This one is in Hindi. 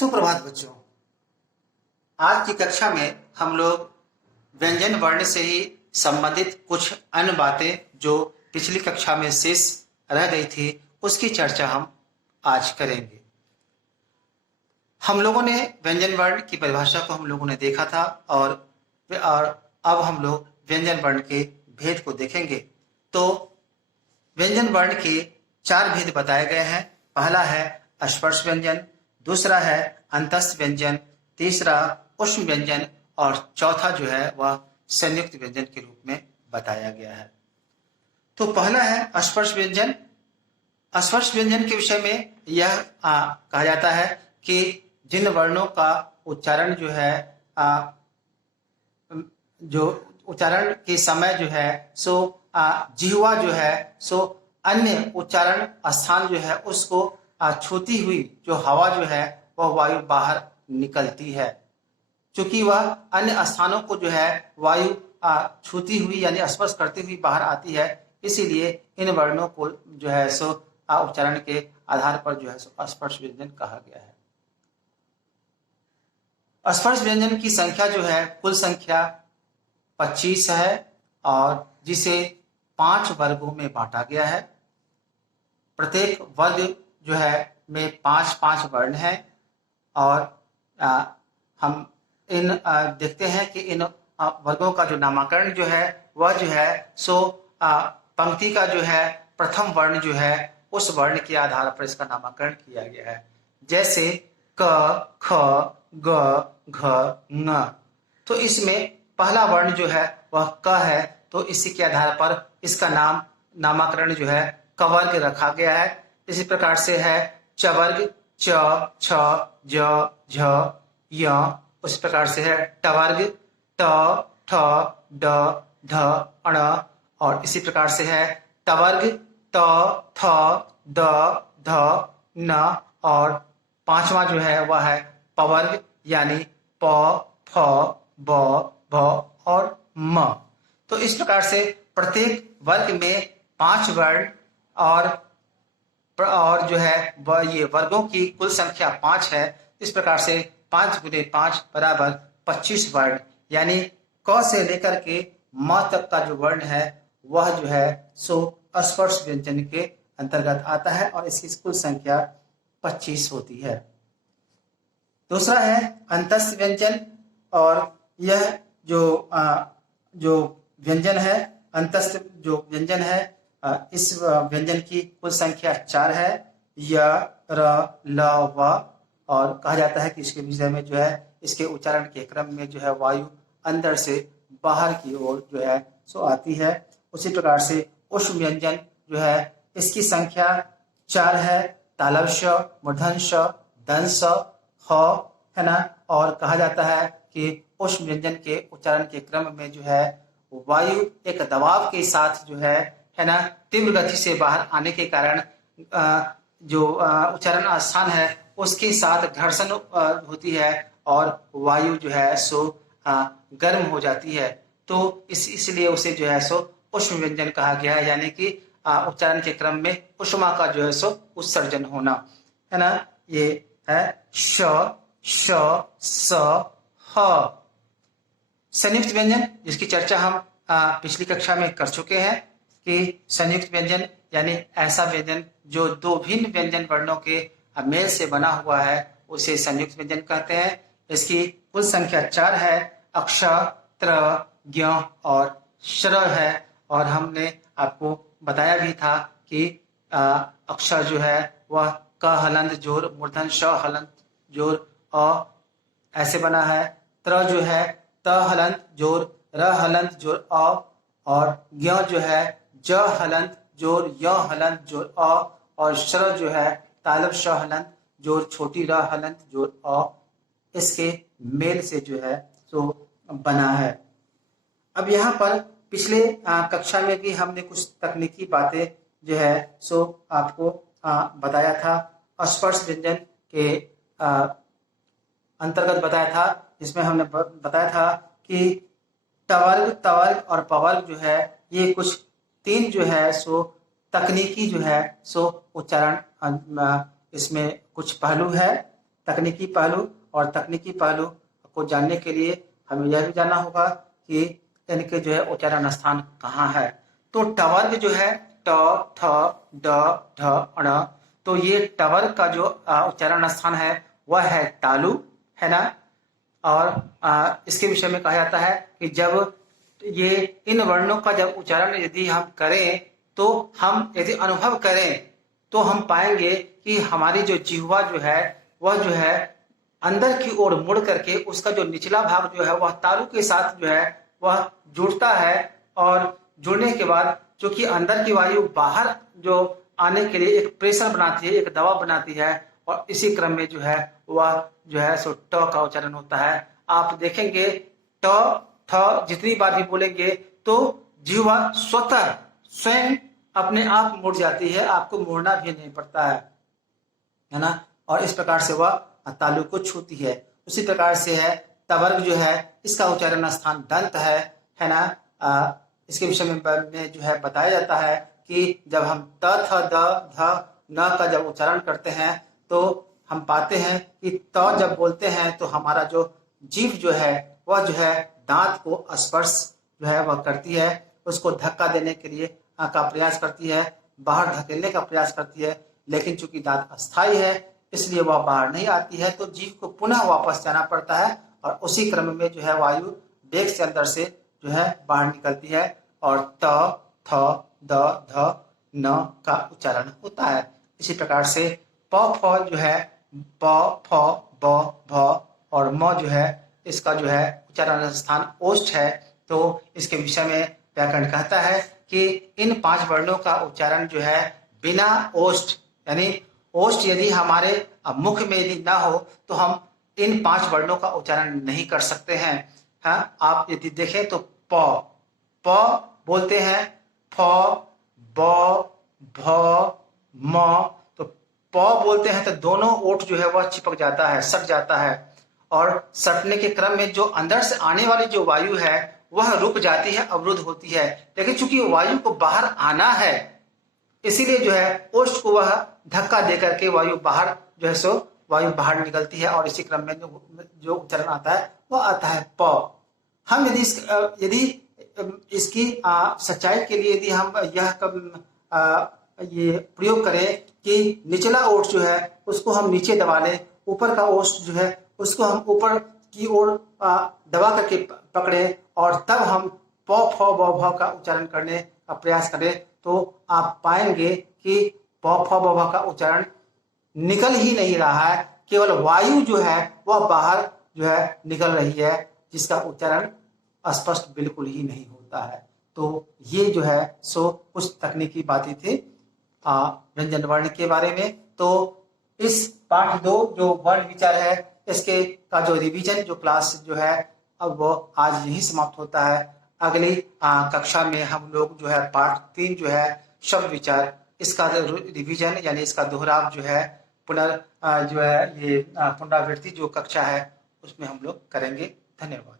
सुप्रभात बच्चों। आज की कक्षा में हम लोग व्यंजन वर्ण से ही संबंधित कुछ अन्य बातें जो पिछली कक्षा में शेष रह गई थी उसकी चर्चा हम आज करेंगे। हम लोगों ने व्यंजन वर्ण की परिभाषा को हम लोगों ने देखा था और अब हम लोग व्यंजन वर्ण के भेद को देखेंगे। तो व्यंजन वर्ण के 4 भेद बताए गए हैं। पहला है स्पर्श व्यंजन, दूसरा है अंतस्थ व्यंजन, तीसरा उष्म व्यंजन और चौथा जो है वह संयुक्त व्यंजन के रूप में बताया गया है। तो पहला है स्पर्श व्यंजन। स्पर्श व्यंजन के विषय में यह कहा जाता है कि जिन वर्णों का उच्चारण जो है जो उच्चारण के समय जो है सो जिह्वा जो है सो अन्य उच्चारण स्थान जो है उसको छूती हुई जो हवा जो है वह वायु बाहर निकलती है। क्योंकि वह अन्य स्थानों को जो है वायु छूती हुई यानी स्पर्श करती हुई बाहर आती है, इसीलिए इन वर्णों को जो है सो उच्चारण के आधार पर जो है सो स्पर्श व्यंजन कहा गया है। स्पर्श व्यंजन की संख्या जो है कुल संख्या 25 है और जिसे 5 वर्गों में बांटा गया है। प्रत्येक वर्ग जो है में 5-5 वर्ण हैं और हम इन देखते हैं कि इन वर्गों का जो नामकरण जो है वह जो है सो पंक्ति का जो है प्रथम वर्ण जो है उस वर्ण के आधार पर इसका नामकरण किया गया है। जैसे क, ख, ग, घ, ङ। तो इसमें पहला वर्ण जो है वह क है, तो इसी के आधार पर इसका नामकरण जो है कवर्ग रखा गया है। इसी प्रकार से है चवर्ग, च, छ, ज, झ, य। उस प्रकार से है टवर्ग, ट, ठ, ड, ढ, अण। और इसी प्रकार से है तवर्ग, त, थ, द, ध, न। और पांचवा जो है वह है पवर्ग यानी प, फ, ब, भ और म। तो इस प्रकार से प्रत्येक वर्ग में 5 वर्ण और जो है वह ये वर्गों की कुल संख्या 5 है। इस प्रकार से 5 × 5 बराबर 25 वर्ण यानी क से लेकर के म तक का जो वर्ण है वह जो है सो स्पर्श व्यंजन के अंतर्गत आता है और इसकी कुल संख्या 25 होती है। दूसरा है अंतस्थ व्यंजन और यह जो व्यंजन है अंतस्थ जो व्यंजन है इस व्यंजन की कुल संख्या 4 है। य, र, ल, व। और कहा जाता है कि इसके विषय में जो है इसके उच्चारण के क्रम में जो है वायु अंदर से बाहर की ओर जो है सो आती है। उसी प्रकार से उष्म व्यंजन जो है इसकी संख्या 4 है। तालव्य श, मूर्धन्य श, दंश, ह है ना। और कहा जाता है कि उष्म व्यंजन के उच्चारण के क्रम में जो है वायु एक दबाव के साथ जो है ना तीव्र गति से बाहर आने के कारण जो उच्चारण स्थान है उसके साथ घर्षण होती है और वायु जो है सो गर्म हो जाती है। तो इसलिए उसे जो है सो उष्म व्यंजन कहा गया है, यानी कि उच्चारण के क्रम में उष्मा का जो है सो उत्सर्जन होना है ना। ये है श, श, स, ह। संयुक्त व्यंजन जिसकी चर्चा हम पिछली कक्षा में कर चुके हैं कि संयुक्त व्यंजन यानी ऐसा व्यंजन जो 2 भिन्न व्यंजन वर्णों के मेल से बना हुआ है उसे संयुक्त व्यंजन कहते हैं। इसकी कुल संख्या 4 है। अक्ष, त्र, ज्ञ और श्र है। और हमने आपको बताया भी था कि अक्ष जो है वह क हलंत जोर मूर्धन श हलंत जोर अ ऐसे बना है। त्र जो है त हलंत जोर र हलंत जोर अ और ज्ञ जो है ज हलंत जोर य हलंत जोर अ और श्र जो है तालव्य श हलंत जोर छोटी र हलंत जोर अ इसके मेल से जो है सो बना है। अब यहाँ पर पिछले कक्षा में भी हमने कुछ तकनीकी बातें जो है सो आपको बताया था। स्पर्श व्यंजन के अंतर्गत बताया था, जिसमें हमने बताया था कि टवर्ग, तवर्ग और पवर्ग जो है ये कुछ 3 जो है सो तकनीकी जो है सो उच्चारण इसमें कुछ पहलू है। तकनीकी पहलू, और तकनीकी पहलू को जानने के लिए हमें यह भी जानना होगा कि इनके जो है उच्चारण स्थान कहाँ है। तो टवर्ग जो है ट, ठ, ड, ढ, ण, तो ये टवर्ग का जो उच्चारण स्थान है वह है तालु, है ना। और इसके विषय में कहा जाता है कि जब ये इन वर्णों का जब उच्चारण यदि हम करें, तो हम यदि अनुभव करें तो हम पाएंगे कि हमारी जो जिह्वा जो है वह जो है अंदर की ओर मुड़ करके उसका जो निचला भाग जो है वह तालु के साथ जो है वह जुड़ता है, और जुड़ने के बाद चूंकि अंदर की वायु बाहर जो आने के लिए एक प्रेशर बनाती है, एक दबाव बनाती है, और इसी क्रम में जो है वह जो है सो ट का उच्चारण होता है। आप देखेंगे ट ठ जितनी बार भी बोलेंगे तो जिह्वा स्वतः स्वयं अपने आप मुड़ जाती है, आपको मुड़ना भी नहीं पड़ता है ना। और इस प्रकार से वह तालु को छूती है। उसी प्रकार से है तवर्ग जो है इसका उच्चारण स्थान दंत है ना। इसके विषय में जो है बताया जाता है कि जब हम त थ द ध न का जब उच्चारण करते हैं तो हम पाते हैं कि त जब बोलते हैं तो हमारा जो जीभ जो है वह जो है दांत को स्पर्श जो है वह करती है, उसको धक्का देने के लिए का प्रयास करती है, बाहर धकेलने का प्रयास करती है, लेकिन चूंकि दांत अस्थायी है इसलिए वह बाहर नहीं आती है, तो जीभ को पुनः वापस जाना पड़ता है, और उसी क्रम में जो है वायु वेग से अंदर से जो है बाहर निकलती है, और त थ द ध न का उच्चारण होता है। इसी प्रकार से प फ जो है प फ ब भ और म जो है इसका जो है उच्चारण स्थान ओष्ठ है। तो इसके विषय में व्याकरण कहता है कि इन 5 वर्णों का उच्चारण जो है बिना ओष्ठ, यानी ओष्ठ यदि हमारे मुख में यदि ना हो तो हम इन 5 वर्णों का उच्चारण नहीं कर सकते हैं। हाँ, आप यदि देखें तो प बोलते हैं, फ ब भ म, तो प बोलते हैं तो दोनों ओठ जो है वह चिपक जाता है, सट जाता है, और सटने के क्रम में जो अंदर से आने वाली जो वायु है वह रुक जाती है, अवरुद्ध होती है। लेकिन चूंकि वायु को बाहर आना है इसीलिए जो है ओष्ठ को वह धक्का दे करके वायु बाहर जो है सो वायु बाहर निकलती है, और इसी क्रम में जो उच्चारण आता है वह आता है प। हम यदि इसकी सच्चाई के लिए यदि हम यह ये प्रयोग करें कि निचला ओठ जो है उसको हम नीचे दबा लें, ऊपर का ओठ जो है उसको हम ऊपर की ओर दबा करके पकड़े, और तब हम प फ ब भ का उच्चारण करने का प्रयास करें, तो आप पाएंगे कि प फ ब भ का उच्चारण निकल ही नहीं रहा है, केवल वायु जो है वह बाहर जो है निकल रही है, जिसका उच्चारण स्पष्ट बिल्कुल ही नहीं होता है। तो ये जो है सो कुछ तकनीकी बातें थी व्यंजन वर्ण के बारे में। तो इस पाठ 2 जो वर्ण विचार है इसके का जो रिवीजन जो क्लास जो है अब वो आज यही समाप्त होता है। अगली कक्षा में हम लोग जो है पाठ 3 जो है शब्द विचार, इसका रिवीजन यानी इसका दोहराव जो है जो है ये पुनरावृत्ति जो कक्षा है उसमें हम लोग करेंगे। धन्यवाद।